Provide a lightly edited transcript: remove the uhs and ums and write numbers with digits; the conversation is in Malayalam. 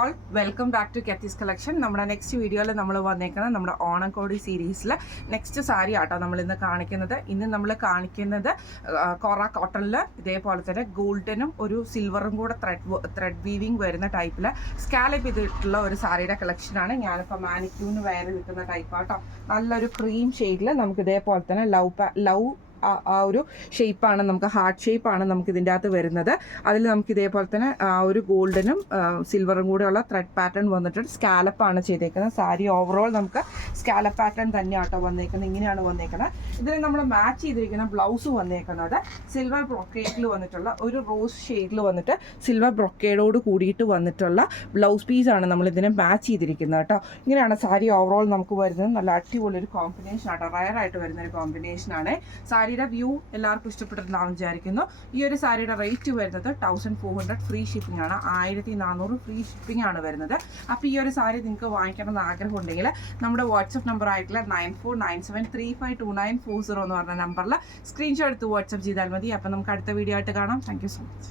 ഓൾ വെൽക്കം ബാക്ക് ടു കെത്തീസ് കളക്ഷൻ. നമ്മുടെ നെക്സ്റ്റ് വീഡിയോയിൽ നമ്മൾ വന്നേക്കുന്നത് നമ്മുടെ ഓണക്കോടി സീരീസിൽ നെക്സ്റ്റ് സാരി ആട്ടോ നമ്മൾ ഇന്ന് കാണിക്കുന്നത്. ഇന്ന് നമ്മൾ കാണിക്കുന്നത് കോറ കോട്ടണിൽ ഇതേപോലെ തന്നെ ഗോൾഡനും ഒരു സിൽവറും കൂടെ ത്രെഡ് വീവിങ് വരുന്ന ടൈപ്പിൽ സ്കാലപ്പ് ചെയ്തിട്ടുള്ള ഒരു സാരിയുടെ കളക്ഷനാണ്. ഞാനിപ്പോൾ മാനിക്യൂന്ന് വെയർ നിൽക്കുന്ന ടൈപ്പ് ആട്ടോ. നല്ലൊരു ക്രീം ഷെയ്ഡിൽ നമുക്ക് ഇതേപോലെ തന്നെ ലവ് ആ ഒരു ഷേപ്പാണ്, നമുക്ക് ഹാർട്ട് ഷേപ്പാണ് നമുക്ക് ഇതിൻ്റെ അകത്ത് വരുന്നത്. അതിൽ നമുക്ക് ഇതേപോലെ തന്നെ ഒരു ഗോൾഡനും സിൽവറും കൂടെയുള്ള ത്രെഡ് പാറ്റേൺ വന്നിട്ട് സ്കാലപ്പാണ് ചെയ്തേക്കുന്നത്. സാരി ഓവറോൾ നമുക്ക് സ്കാലപ്പ് പാറ്റേൺ തന്നെയാട്ടോ വന്നേക്കുന്നത്. ഇങ്ങനെയാണ് വന്നേക്കുന്നത്. ഇതിൽ നമ്മൾ മാച്ച് ചെയ്തിരിക്കുന്ന ബ്ലൗസ് വന്നേക്കുന്നത് സിൽവർ ബ്രൊക്കേഡിൽ വന്നിട്ടുള്ള ഒരു റോസ് ഷെയ്ഡിൽ വന്നിട്ട് സിൽവർ ബ്രൊക്കേഡോട് കൂടിയിട്ട് വന്നിട്ടുള്ള ബ്ലൗസ് പീസാണ് നമ്മൾ ഇതിനെ മാച്ച് ചെയ്തിരിക്കുന്നത് കേട്ടോ. ഇങ്ങനെയാണ് സാരി ഓവറോൾ നമുക്ക് വരുന്നത്. നല്ല അടിപൊളി ഒരു കോമ്പിനേഷൻ ആട്ടോ, റയറായിട്ട് വരുന്ന ഒരു കോമ്പിനേഷനാണ്. സാരിയുടെ വ്യൂ എല്ലാവർക്കും ഇഷ്ടപ്പെട്ടിട്ടുണ്ടാവും വിചാരിക്കുന്നു. ഈ ഒരു സാരിയുടെ റേറ്റ് വരുന്നത് 1400 ഫ്രീ ഷിപ്പിംഗ് ആണ്. 1400 ഫ്രീ ഷിപ്പിംഗ് ആണ് വരുന്നത്. അപ്പോൾ ഈ ഒരു സാരി നിങ്ങൾക്ക് വാങ്ങിക്കണമെന്ന് ആഗ്രഹം ഉണ്ടെങ്കിൽ നമ്മുടെ വാട്സപ്പ് നമ്പർ ആയിട്ടുള്ള 9497352940 എന്ന് പറഞ്ഞ നമ്പറിൽ സ്ക്രീൻഷോട്ട് എടുത്ത് വാട്സപ്പ് ചെയ്താൽ മതി. അപ്പോൾ നമുക്ക് അടുത്ത വീഡിയോ ആയിട്ട് കാണാം. Thank you so much.